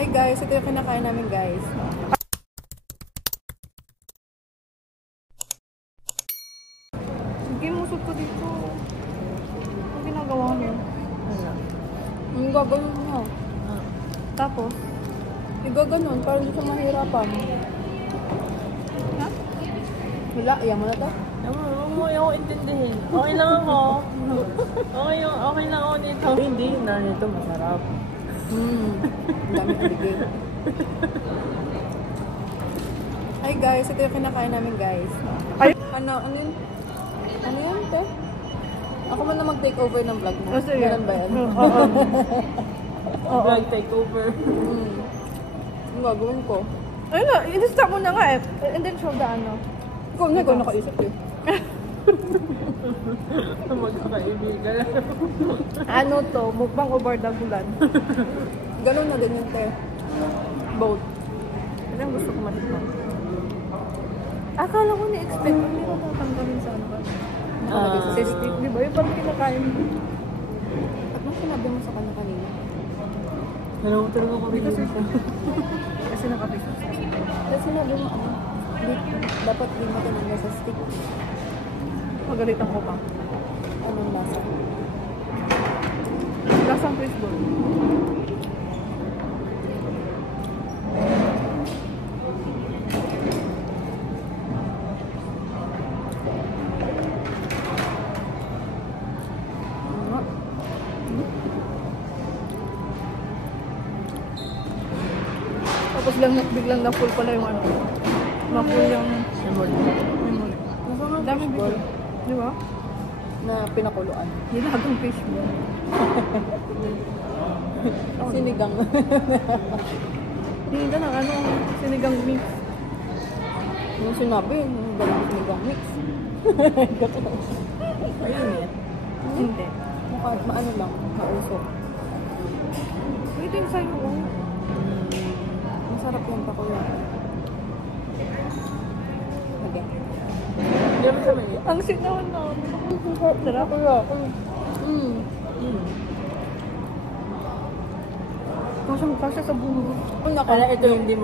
Hi guys, ito yung kinakain namin guys. Sige, musot ko dito. Ang ginagawa mo? Ano? Ang gaganon niya. Tapos? Igaganon, para hindi siya mahirapan. Ha? Wala, ayaw mo na to? Huwag mo yung intindihin. Okay lang ako. Okay lang ako nito. Hindi na nito masarap. Ang dami aligay. Hi guys, ito yung kinakain namin guys. Ay! Ano yun? Ano yun, te? Ako man na mag-take over ng vlog mo. Oh, sige. Ganun ba yan? Oo. Vlog takeover. Ang gagawin ko. Ayun na, ilista mo na nga eh. And then show the ano. Ikaw nakaisip eh. Magkakaibigan. Ano to? Mukbang over the bulan. Ganun na din yun, te. Both. Ano ang gusto ko matikman? Akala ko ni-expect ko hindi ko tatanggalin sa ano ba? Sa stick, di ba? Yung parang kinakain mo. At nung sinabi mo sa kanya kanina? Alam mo talaga ko rin Kasi yun. kasi nakapiso. Kasi sinabi mo, dapat di mo tinanggal sa stick. Magalitan ko pa. Anong lasa? Lasang fishball. Tapos biglang na full pala yung ano. Na-full yung memory. Masarap Dami fishball bigla. Di ba? na pinakuluan. Nilagang fishball. Sinigang. Hindi na ano, sinigang mix. Yung sinabi, yung galing sinigang mix. Ayun eh. Hindi. Maano lang, mausok. Ito yung sa'yo. Oh. Masarap yung pakuyan. Okay. Hindi mo siya may... Ang sinawan na. Sarap. Kasya sa buho. Kaya ito yung hindi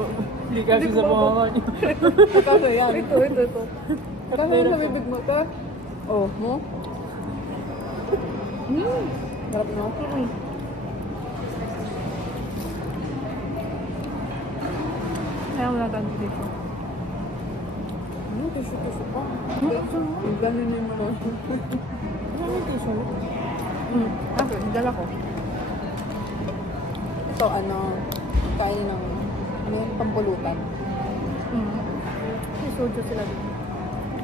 kasi sa mga niyo. Kaso yan. Ito. Kaso yung sa bibig mo ka. Oh, mo? Sarap mo? Kaya wala tayo dito. Tissue pa. Ganun yung mga. Ano yung tissue? Okay, dala ko. Ito, kain ng, pampulutan. May soju sila dito.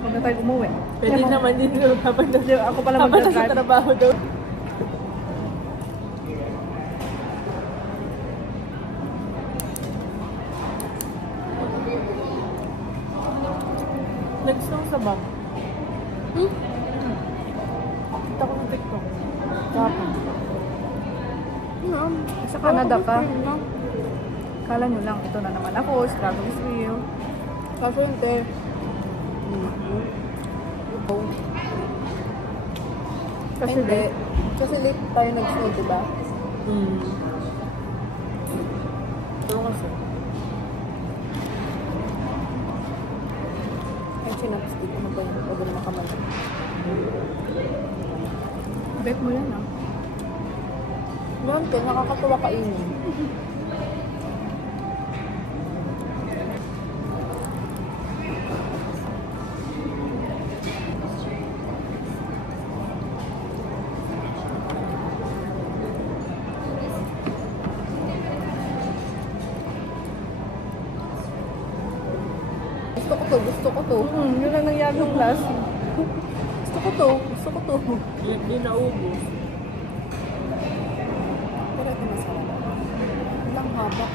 Huwag na tayo umuwi. Pwede naman din habang Ako pala nasa mag-drive. trabaho daw. Nag-snow sa bag. Kita ko ng TikTok. Kapag. Sa Canada ka. Kala nyo lang, ito na naman ako. Struggle is real. Kaso yun, te. Kasi Hindi. Kasi late tayo nag-snow, diba? Pero kasi, Ay, sinapstick. Ano ba yun? Huwag na makamali. bet mo yan ah. Yun, te. Nakakatuwa kainin. Gusto ko to. Yun ang nangyari ng last. Gusto ko to. hindi naubos. Pero ito masarap. Ilang haba.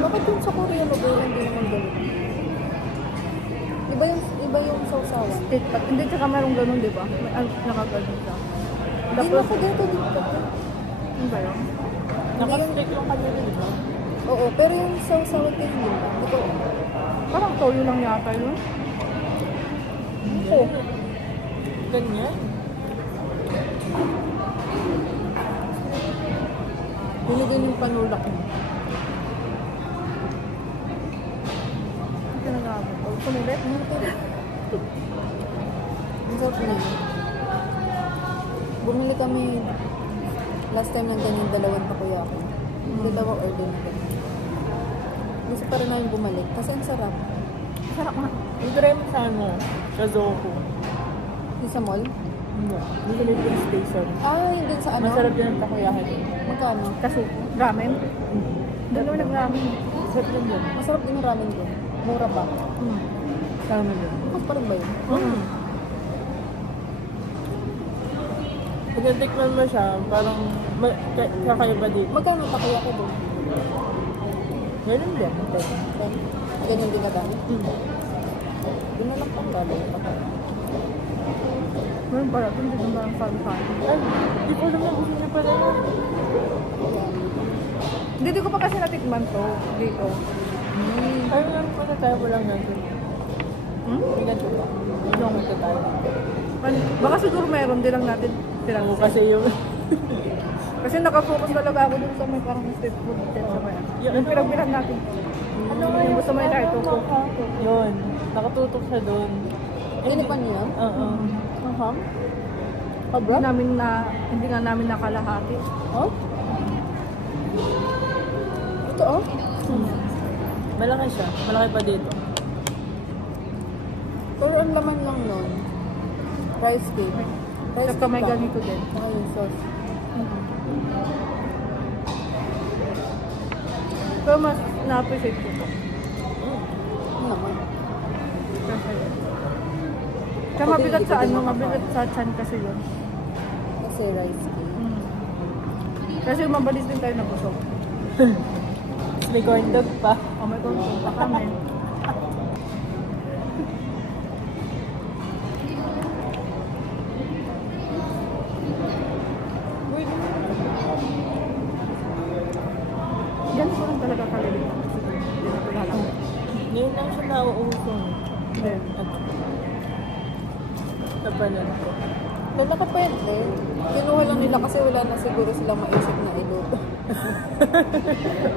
Bakit yung sa Korea mag-ulan hindi naman ganun? Iba yung sausawan. Hindi, tsaka merong ganun, di ba? May nakaganon ka. Hindi na ko dito dito. Ano ba yun? Nakastick yung kanya din, ba? Oo, pero yung sausawan kayo hindi. Hindi ko. Parang toyo lang yata yun. Oo. Ganyan. Pili din yung panulak mo. Ito na nga ako. Sumulit? Ang sarap na yun. Bumili kami last time ng ganyan, 2 takoyaki. Dalawa order na ganyan. Gusto pa rin namin bumalik kasi ang sarap. Sarap nga. Yung try mo sa ano, sa Zoho. Yung sa mall? Hindi. Yung sa Little Station. Ah, yun din sa ano? Masarap din ang takoyaki din. Magkano? Kaso, ramen. Doon kami nag-ramen. Masarap din yun. Masarap din yung ramen doon. Mura pa. Tama din. Mas parang ba yun? Pag natikman mo siya, parang kakaiba dito. Magkano takoyaki doon? Ganun din. Ganyan din na dami? Doon na lang pang galing. Meron pala, doon din ba ang fan-fan? Ay, di ko alam na gusto niya pala yun. Hindi ko pa kasi natikman to dito. Ay, lang pala tayo walang ganito. May ganito ba? Hindi ako magtatayo. Baka siguro meron din lang natin Oo, silang kasi yung... Kasi nakafocus talaga ako dun sa may parang street food din sa may. Yung pinagbilang natin. Yung gusto mo yung kahit upo. Yun. Nakatutok siya doon. Tinipan niya? Oo. Aha. Hindi nga namin nakalahati. Oh? Ito oh? Malaki siya. Malaki pa dito. Pero ang laman lang nun. Rice cake. Rice Saka may lang. ganito din. Saka yung sauce. Pero mas na-appreciate ko to. Ano naman? Kasi kaya mabigat sa ano, mabigat sa chan kasi yun. Kasi rice cake. Kasi mabalis din tayo na busog. May corn dog pa. Oh my God, pa kami. Yan ko lang talaga kalili. Ngayon lang siya nauusong. Hindi. Tapanan ko. Wala ka pwede. Kinuha lang nila kasi wala na siguro silang maisip na iluto.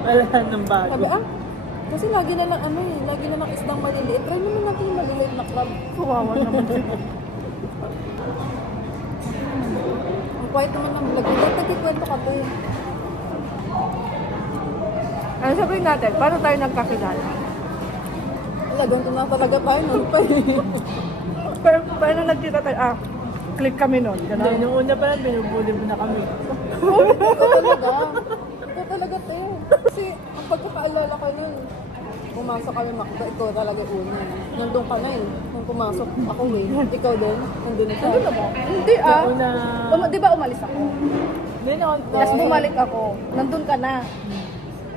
Wala ng bago. Sabi, kasi lagi na lang lagi na lang isdang maliliit. Try naman natin yung maliliit na club. Kawawa naman siya. Ang quiet naman ng vlog. Ba't nagkikwento ka po? Ano sabihin natin, paano tayo nagkakilala? Wala, ganito na talaga tayo nun pa eh. Pero paano nagkita tayo? Click kami nun. Hindi, Ganun. nung una pa lang, binubuli mo na kami. Ito talaga tayo. Kasi ang pagkakaalala ko nun, pumasok kami makita, ikaw talaga una. Nandun ka na eh. Nung pumasok ako eh. Ikaw din, nandun na siya. Nandun ako? Hindi Di ba umalis ako? Hindi na ako. Tapos bumalik ako. Nandun ka na.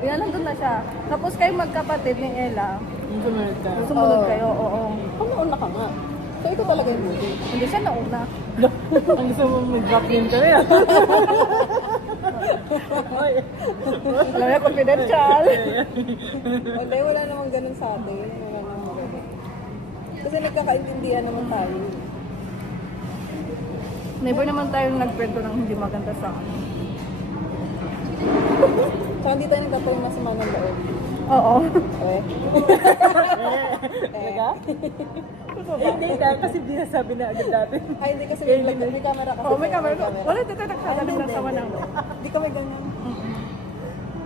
Yan, nandun na siya. Tapos kayo magkapatid ni Ella. Yung sumunod ka. Sumunod kayo, oo. Nauna ka nga. So ikaw talaga yung buti. Hindi siya nauna. Ang gusto mo mag-drop din kami ah. Alam niya, confidential. Wala, wala namang ganun sa atin. Wala namang ganun. Kasi nagkakaintindihan naman tayo. Never naman tayo nagkwento ng hindi maganda sa akin. Tsaka hindi tayo nagtatayo masama ng loob. Oo. Eh? Talaga? Hindi, dahil kasi di nasabi na agad natin. Ay, hindi kasi may vlog. May camera kasi. Oo, may camera. Wala, dito nagsasabi ng sama ng loob. Hindi kami ganyan.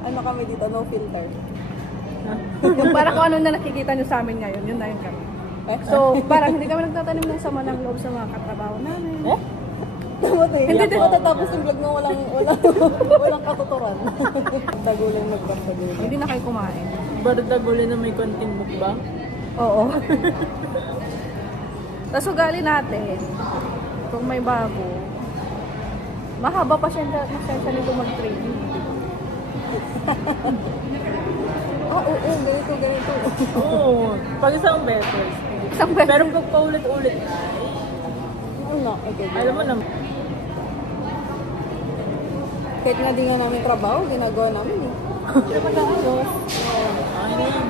Ano kami dito? No filter. Yung para kung ano na nakikita nyo sa amin ngayon, yun na yun kami. Eh? So, parang hindi kami nagtatanim ng sama ng loob sa mga katrabaho namin. Eh? Tawad eh. Hindi, Hindi matatapos yung vlog na walang katuturan. Tagulang magpapagulong. Hindi na kayo kumain. Bardaguli na may konting mukbang. Oo. Tapos ugali natin, kung may bago, mahaba pa siya nito mag-training. Oo, ganito. Oo. Pag isang beses. Isang beses. Pero pag paulit-ulit, Ano? Okay. alam mo naman. Kahit nga di nga namin trabaho, ginagawa namin eh. Pero mag-aayos. Okay na yan.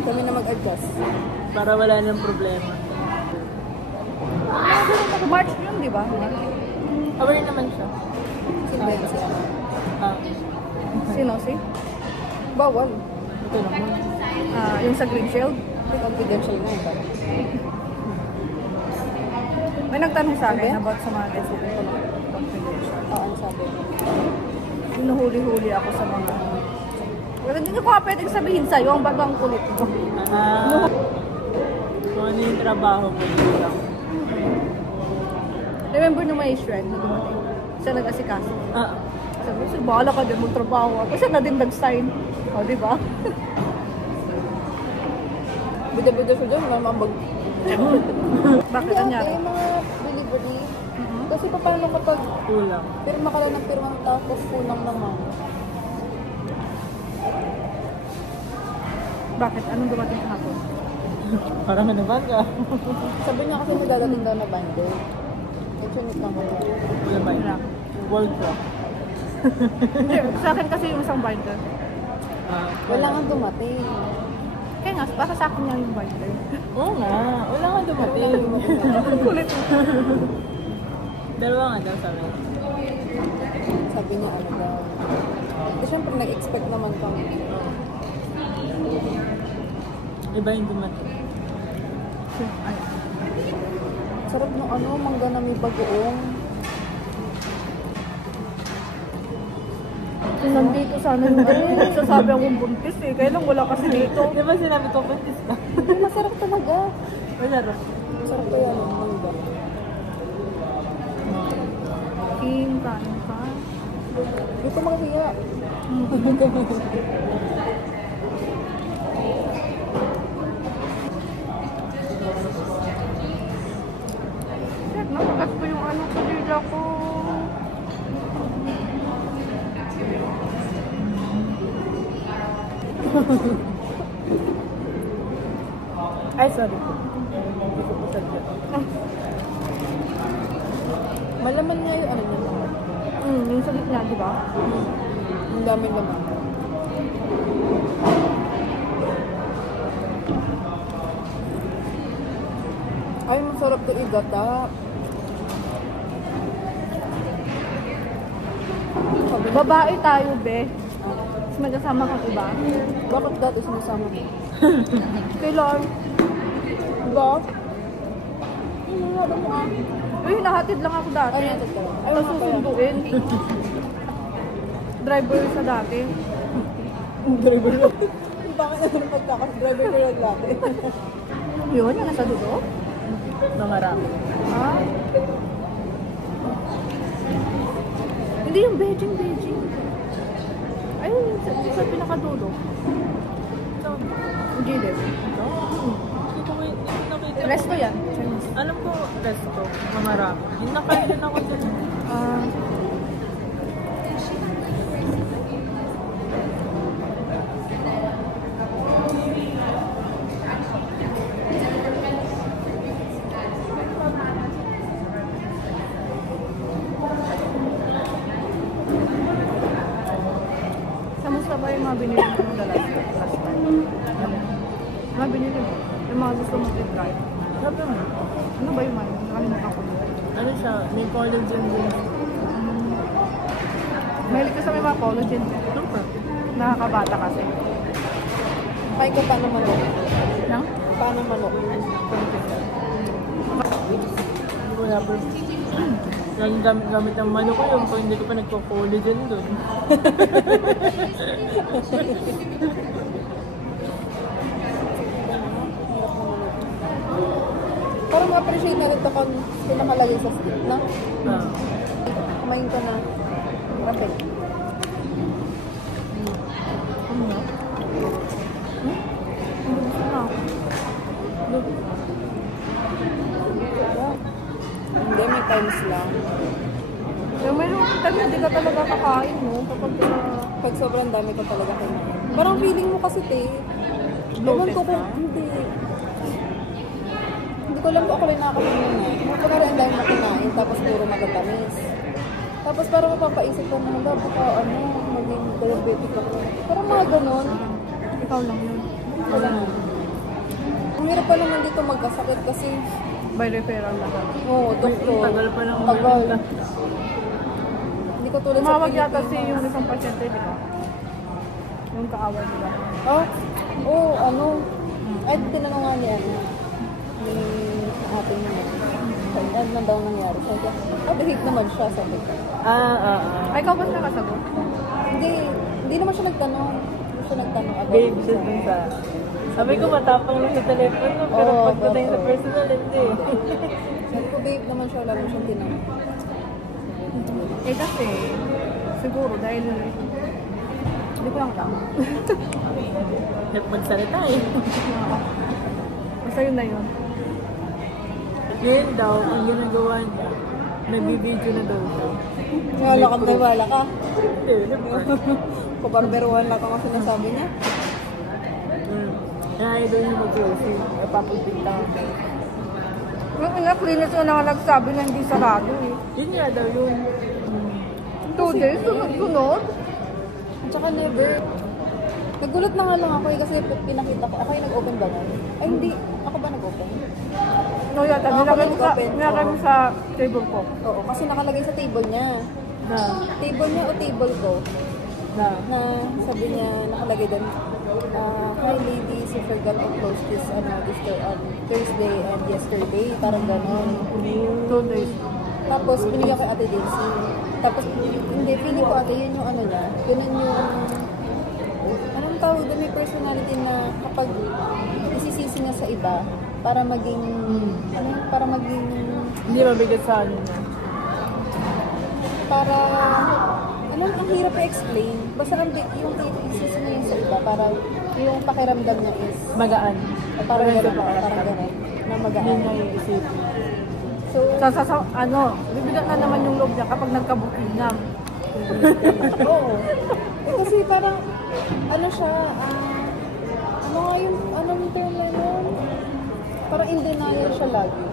Kami na mag-adjust. Para wala nang problema. March yun, di ba? March. Aware naman siya. Sino ba yun siya? Ah, Sino si? Bawal. ito naman. Yung sa Green Shield. May confidential na ito. May nagtanong sa akin Sabi? about sa mga test ko lang confidential. Oo, ang sabi. Hinuhuli-huli ako sa mga... Well, hindi ko nga pwedeng sabihin sa'yo, ang bagang kulit mo. Kung ano yung trabaho ko, yun lang. Remember nung may shred na dumating? Siya nag-asikaso. Ah, Sabi ko, "Sige, bahala ka din magtrabaho." Kasi na din nag-sign. O, di ba? Bida-bida siya dyan, mamambag. Bakit Hindi nangyari? ate, yung mga delivery. Kasi paano kapag kulang. pirma ka lang ng pirma tapos kulang naman. Bakit? Anong dumating kahapon? Parang naman ka. Sabi niya kasi may dadating daw na bundle. Nag-sunit lang ako. Wala ba yun? World Cup. Hindi, sa akin kasi yung isang binder. Wala nga dumating. Kaya nga, para sa akin nga yung binder. Oo nga. Wala nga dumating. Kulit mo. Dalawa nga daw sabi. Sabi niya ano daw. Kasi syempre nag-expect naman kami. Iba yung dumating. Ay, Sarap ng ano, mangga na may bagoong. kung nandito sana yung ano, sasabi akong buntis eh. Kaya lang wala kasi dito. Di ba sinabi ko, puntis ka? Hindi, masarap talaga. Wala rin. Masarap kaya ng mangga. King, kain ka. Dito makahiya. Shit, nakagat ko yung ano sa dila ko. Ay, sorry po. Hindi ko po sadya. Malaman niya yung ano niya. Yung sa gitna, di ba? Ang dami naman. Ay, masarap to igata. Sabi niya, Babae tayo, be. Tapos may kasama kang iba. bakit dati sinasama mo? Kailan? Diba? Ano nga ba mo ah? Uy, nahatid lang ako dati. Ay, yan totoo. Ay, Tapos mga kaya. susunduin. Driver sa dati. Driver lang. Bakit na naman pagkakas-driver ko lang dati? Yun, yung nasa dulo. Nangarami. Ah. Hindi yung Beijing. Ay, sa pinakadulo. So, Gilid. hindi ko nakita. Resto yan. Chinese. Alam ko, resto. Mangarami. Yung nakain din ako dyan. Ah. Kamusta ba yung mga binili mo ng last time? Mga binili mo? Yung mga gusto mong i-try? Sabi mo, Ano ba yung mga? Nakalimutan ko. ano siya, may collagen din. Mahilig ka sa may mga collagen. Super. Nakakabata kasi. Kain ka paano manok? Nang? Paano manok? Hindi ko na po. Laging gamit ang mano ko yun kung hindi ko pa nagko-collagen doon. Parang ma-appreciate na rin ito kung pinakalagay sa stick na. Ah. Kumain ka na. Rapid. Ano na? Hindi gusto na ako. Hindi, may times lang. Yung may time hindi ka talaga kakain, no? Kapag Pag sobrang dami ka talaga kinain. Parang feeling mo kasi, te. Ewan ko kung hindi. Hindi ko lang po ako rin nakakainin na. Pero ang dami mo kinain, tapos puro magatamis. Tapos parang mapapaisip ko na, hala, baka ano, maging diabetic ako. Parang mga ganon. ikaw lang yun. Wala na. Ang hirap pa naman dito magkasakit kasi, By referral lahat. oo, doktor. Tagal pa lang. Tagal. Hindi ko tulad sa Tumawag yata si Pilipinas. yung isang pasyente, di ba? Yung kaaway nila. Oh, oh, ano? Ay, tinanong nga niya, ni ate niya. Ano na daw nangyari? Sabi ko, behave naman siya, sabi ko. Ay, ikaw ba nakasagot? Hindi naman siya nagtanong. Hindi siya nagtanong about Babe, siya dun sa... Sabi ko, matapang lang sa telepono, pero Oo, pagdating sa oo. personal, hindi. Sabi ko, babe naman siya, wala naman siyang tinanong. Eh kasi, siguro dahil hindi ko lang tama. Hirap magsalita eh. Basta yun na yun. Ngayon daw, ang ginagawa niya, nag-video na daw siya. Wala ka. Telepon. Kabarberuhan lang ang sinasabi niya. Kaya daw niya mag-closing. Napapagpinta ka. Yung ina-clinic na nga nagsabi na hindi sarado eh. Yun nga daw yun. 2 days, sunod-sunod. At saka never. Nagulat na nga lang ako kasi pinakita ko. Ako yung nag-open ba nun? Ay hindi. Ako ba nag-open? No, yata, Ako nilagay mo sa table ko. Oo, kasi nakalagay sa table niya. Na, Table niya o table ko? na, Na sabi niya, nakalagay doon, hi ladies, you forgot to close this Thursday and yesterday. Parang gano'n. 2 days. Tapos, binigyan ko Ate Daisy. Tapos, hindi, feeling ko ate, yun yung ano niya. Ganun yung, anong tawag doon, may personality na kapag isisisi niya sa iba, para maging, para maging, hindi mabigat sa ano niya. para, ang hirap i-explain. Basta yung isisisi niya yun sa iba, para yung pakiramdam niya is, Magaan. parang Magaan sa gano'n, parang pakiramdam. gano'n, na magaan. Yun ang iisip. So, Bibigat na naman yung loob niya kapag nagkabukingan. oo. Kasi parang, ano siya, ano nga yung, anong term na yun? Parang in denial siya lagi.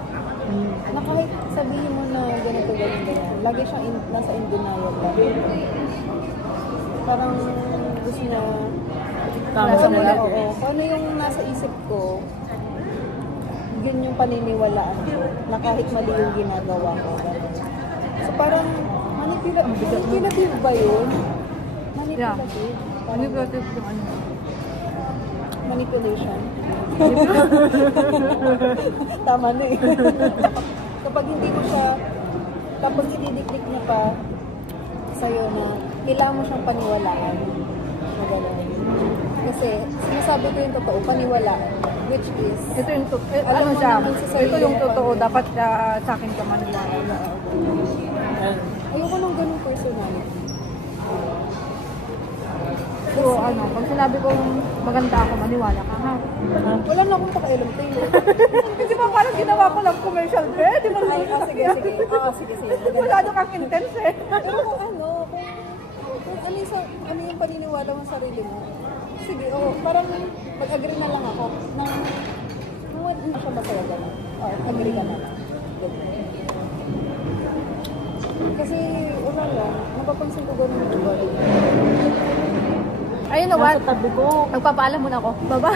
Na kahit sabihin mo na ganito, ganyan, lagi siyang nasa in denial lagi. Parang gusto niya, Tama kung sa ano, mga oo, kung ano yung nasa isip ko, yun yung paniniwalaan ko, na kahit mali yung ginagawa ko. So parang, manipulative ba yun? Manipulative? Manipulative yung ano. Manipulation. Tama na eh. Kapag hindi mo siya, tapos ididikdik niya pa sa'yo na kailangan mo siyang paniwalaan. Na gano'n. Kasi sinasabi ko yung totoo, paniwalaan. Which is, Ito yung alam ano mo siya, naman sa sarili ito yung mo totoo, pa. dapat sa akin ka maniwala. Yan. ayoko nung ganung personality. So ano, pag sinabi kong maganda ako, maniwala ka ha. Wala na akong pakialam sa'yo. Hindi ba parang ginawa ko lang commercial ba? Di ba Ay, sige. Sige. Masyado kang intense eh. Pero kung ano yung paniniwala mo sa sarili mo, sige, parang mag-agree na lang ako na hindi siya masaya gano'n. Or agree ka na lang. Ganun. Kasi, wala lang, napapansin ko gano'n yung body. Ayun na what? Nasa tabi ko. Nagpapaalam muna ako. Baba.